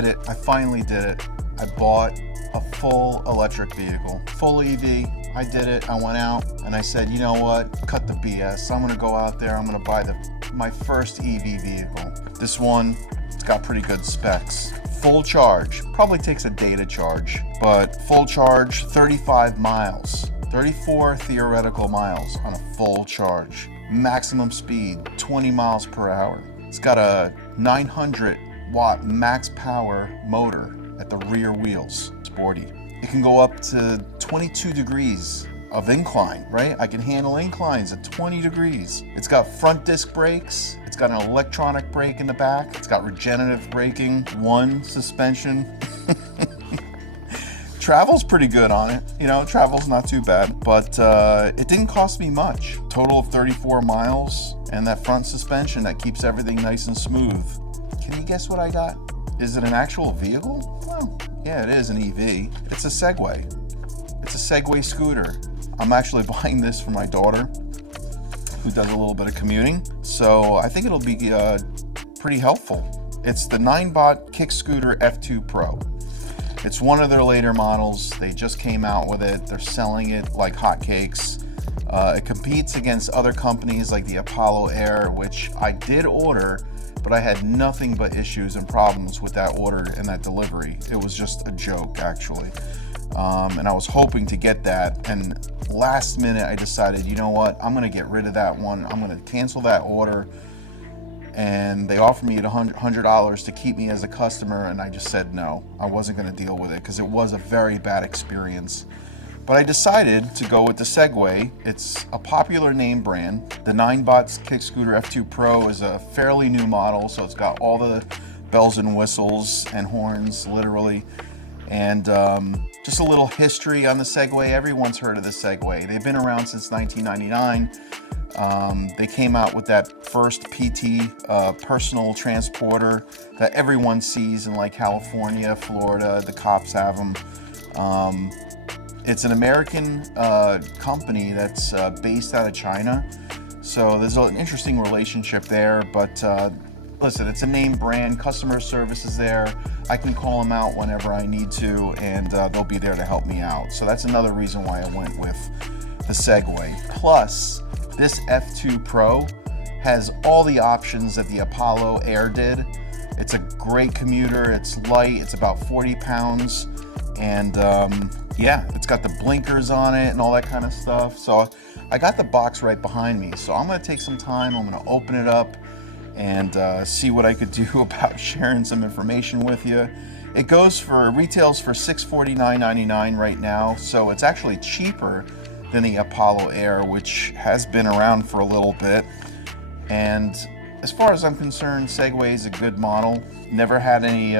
did it. I finally did it. I bought a full electric vehicle, full EV. I did it. I went out and I said, you know what? Cut the BS. I'm gonna go out there. I'm gonna buy my first EV vehicle. This one, it's got pretty good specs. Full charge, probably takes a day to charge, but full charge, 35 miles, 34 theoretical miles on a full charge. Maximum speed, 20 miles per hour. It's got a 900 watt max power motor at the rear wheels, sporty. It can go up to 22 degrees of incline, right? I can handle inclines at 20 degrees. It's got front disc brakes. It's got an electronic brake in the back. It's got regenerative braking, one suspension. Travel's pretty good on it. You know, travel's not too bad, but it didn't cost me much. Total of 34 miles and that front suspension that keeps everything nice and smooth. Can you guess what I got? Is it an actual vehicle? Well, yeah, it is an EV. It's a Segway. It's a Segway scooter. I'm actually buying this for my daughter, who does a little bit of commuting. So I think it'll be pretty helpful. It's the Ninebot Kick Scooter F2 Pro. It's one of their later models. They just came out with it. They're selling it like hotcakes. It competes against other companies like the Apollo Air, which I did order, but I had nothing but issues and problems with that order and that delivery. It was just a joke, actually. And I was hoping to get that, and last minute I decided, you know what, I'm gonna get rid of that one. I'm gonna cancel that order. And they offered me $100 to keep me as a customer, and I just said no. I wasn't gonna deal with it because it was a very bad experience. But I decided to go with the Segway. It's a popular name brand. The Ninebot Kick Scooter F2 Pro is a fairly new model, so it's got all the bells and whistles and horns, literally. And just a little history on the Segway. Everyone's heard of the Segway. They've been around since 1999. They came out with that first PT personal transporter that everyone sees in like California, Florida. The cops have them. It's an American company that's based out of China, so there's an interesting relationship there. But listen, it's a name brand. Customer service is there. I can call them out whenever I need to, and they'll be there to help me out. So that's another reason why I went with the Segway. Plus, this F2 Pro has all the options that the Apollo Air did. It's a great commuter. It's light. It's about 40 pounds. And yeah, it's got the blinkers on it and all that kind of stuff. So I got the box right behind me. So I'm going to take some time. I'm going to open it up and see what I could do about sharing some information with you. It retails for $649.99 right now. So it's actually cheaper than the Apollo Air, which has been around for a little bit. And as far as I'm concerned, Segway is a good model. Never had any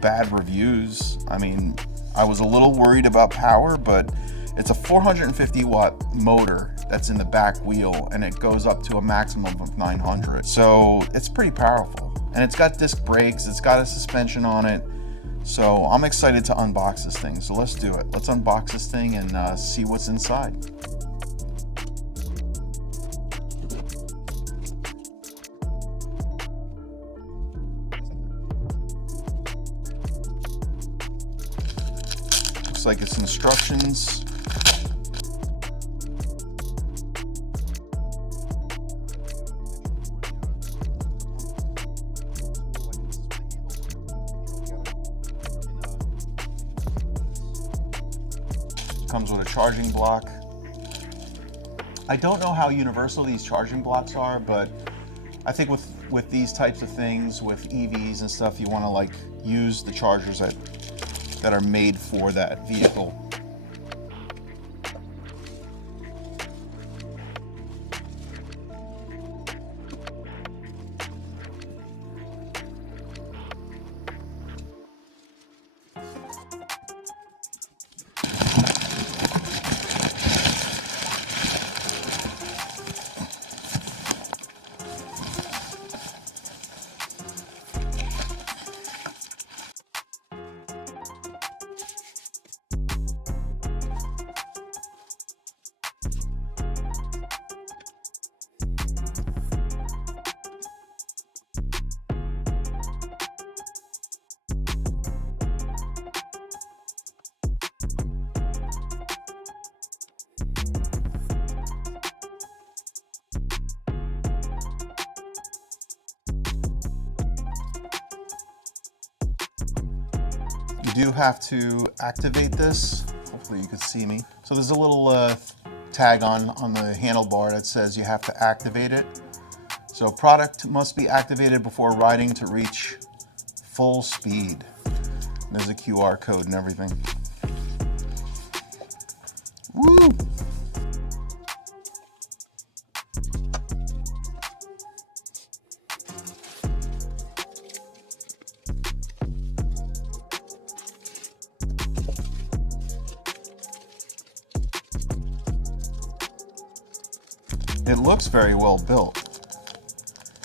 bad reviews. I mean, I was a little worried about power, but it's a 450 watt motor that's in the back wheel, and it goes up to a maximum of 900. So it's pretty powerful. And it's got disc brakes, it's got a suspension on it. So I'm excited to unbox this thing. So let's do it. Let's unbox this thing and see what's inside. Looks like it's instructions. Comes with a charging block. I don't know how universal these charging blocks are, but I think with these types of things, with EVs and stuff, you want to like use the chargers that are made for that vehicle. do have to activate this. Hopefully you can see me. So there's a little tag on the handlebar that says you have to activate it. So product must be activated before riding to reach full speed. And there's a QR code and everything. Woo! It looks very well built.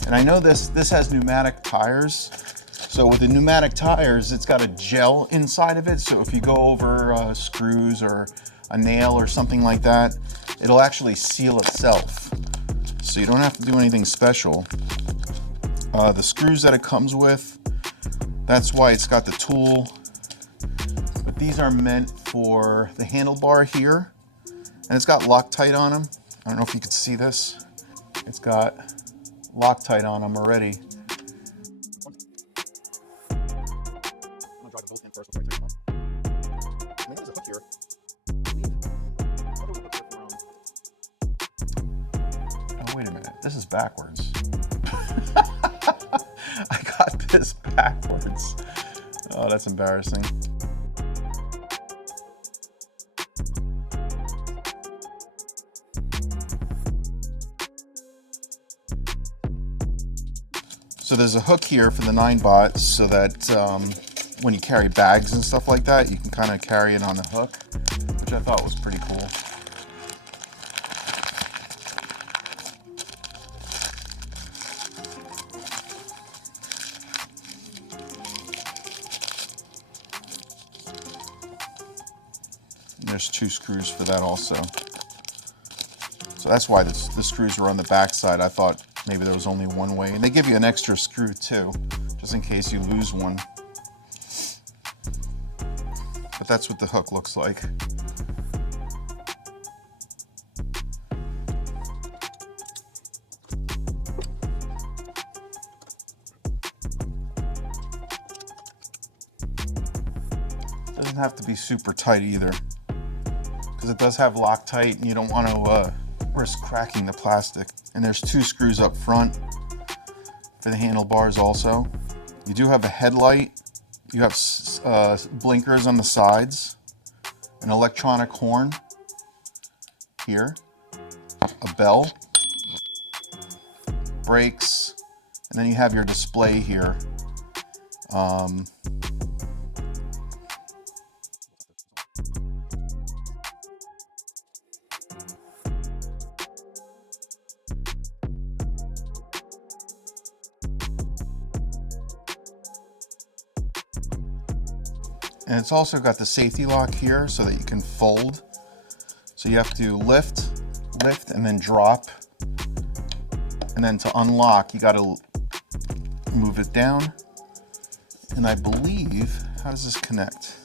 And I know this has pneumatic tires. So with the pneumatic tires, it's got a gel inside of it. So if you go over screws or a nail or something like that, it'll actually seal itself. So you don't have to do anything special. The screws that it comes with, that's why it's got the tool. But these are meant for the handlebar here. And it's got Loctite on them. I don't know if you could see this. It's got Loctite on them already. I'm gonna drive the bolt in first before I take them off. Maybe there's a hook here. Oh, wait a minute. This is backwards. I got this backwards. Oh, that's embarrassing. So there's a hook here for the Ninebot so that when you carry bags and stuff like that, you can kind of carry it on the hook, which I thought was pretty cool. And there's 2 screws for that also. So that's why the screws were on the back side. I thought maybe there was only one way. And they give you an extra screw too, just in case you lose one. But that's what the hook looks like. Doesn't have to be super tight either, because it does have Loctite and you don't want to risk cracking the plastic. And there's 2 screws up front for the handlebars also. You do have a headlight. You have blinkers on the sides, an electronic horn here, a bell, brakes, and then you have your display here. And it's also got the safety lock here so that you can fold. So you have to lift, and then drop. And then to unlock, you got to move it down. And I believe, how does this connect?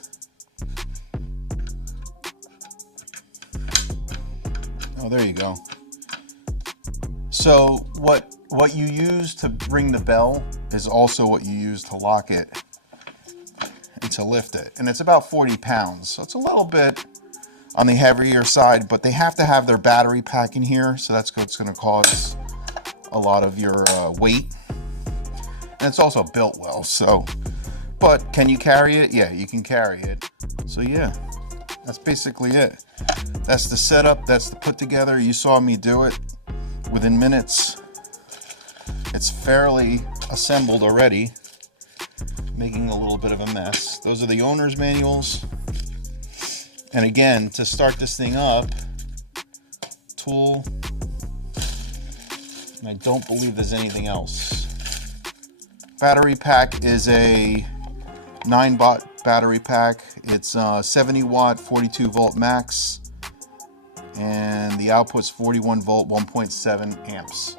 Oh, there you go. So what you use to ring the bell is also what you use to lock it and to lift it. And it's about 40 pounds. So it's a little bit on the heavier side, but they have to have their battery pack in here. So that's what's going to cause a lot of your weight. And it's also built well. So, but can you carry it? Yeah, you can carry it. So yeah, that's basically it. That's the setup. That's the put together. You saw me do it within minutes. It's fairly assembled already, making a little bit of a mess. Those are the owner's manuals. And again, to start this thing up, tool, and I don't believe there's anything else. Battery pack is a Ninebot battery pack. It's 70 watt, 42 volt max, and the output's 41 volt, 1.7 amps.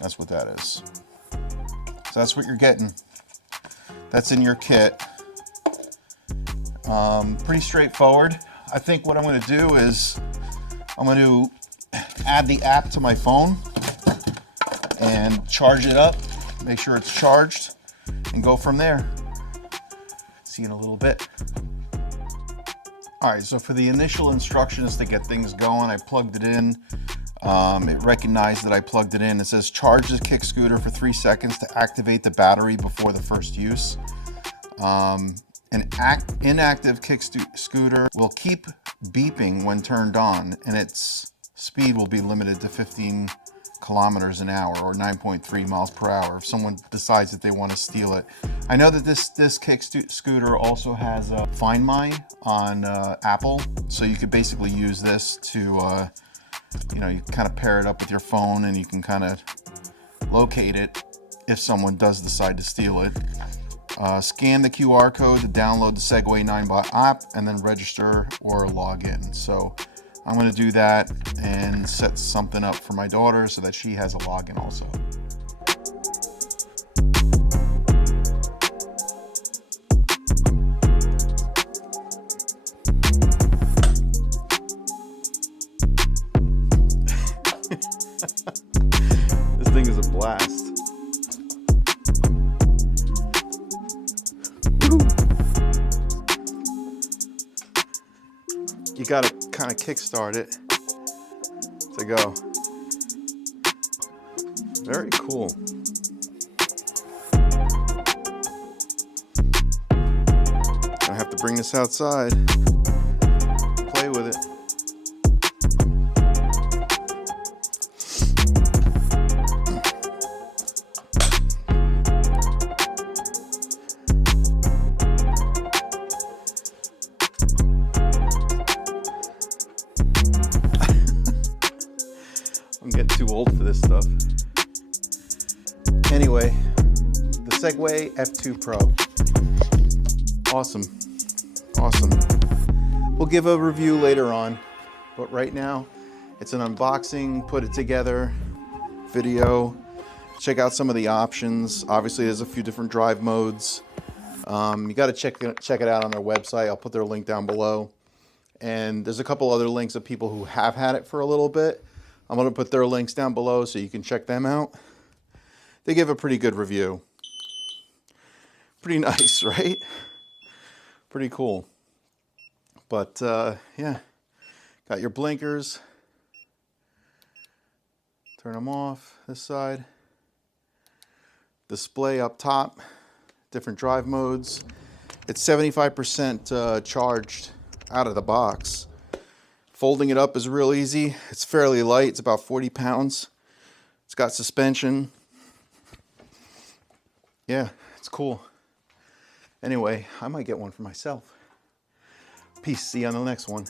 That's what that is. So that's what you're getting. That's in your kit. Pretty straightforward. I think what I'm going to do is I'm going to add the app to my phone and charge it up, make sure it's charged, and go from there. See you in a little bit. All right, so for the initial instructions to get things going, I plugged it in. It recognized that I plugged it in. It says charge the kick scooter for 3 seconds to activate the battery before the first use. An inactive kick scooter will keep beeping when turned on, and its speed will be limited to 15 kilometers an hour or 9.3 miles per hour if someone decides that they want to steal it. I know that this kick scooter also has a Find My on Apple, so you could basically use this to you know, you kind of pair it up with your phone and you can kind of locate it if someone does decide to steal it. Scan the QR code to download the Segway Ninebot app and then register or log in. So I'm going to do that and set something up for my daughter so that she has a login also. This thing is a blast. Woo. You gotta kind of kickstart it to go. Very cool. I have to bring this outside, play with it. I'm getting too old for this stuff. Anyway, the Segway F2 Pro. Awesome. Awesome. We'll give a review later on, but right now it's an unboxing, put it together video. Check out some of the options. Obviously, there's a few different drive modes. You got to check it out on their website. I'll put their link down below. And there's a couple other links of people who have had it for a little bit. I'm going to put their links down below so you can check them out. They give a pretty good review. Pretty nice, right? Pretty cool. But yeah, got your blinkers. Turn them off this side. Display up top, different drive modes. It's 75% charged out of the box. Folding it up is real easy. It's fairly light. It's about 40 pounds. It's got suspension. Yeah, it's cool. Anyway, I might get one for myself. Peace. See you on the next one.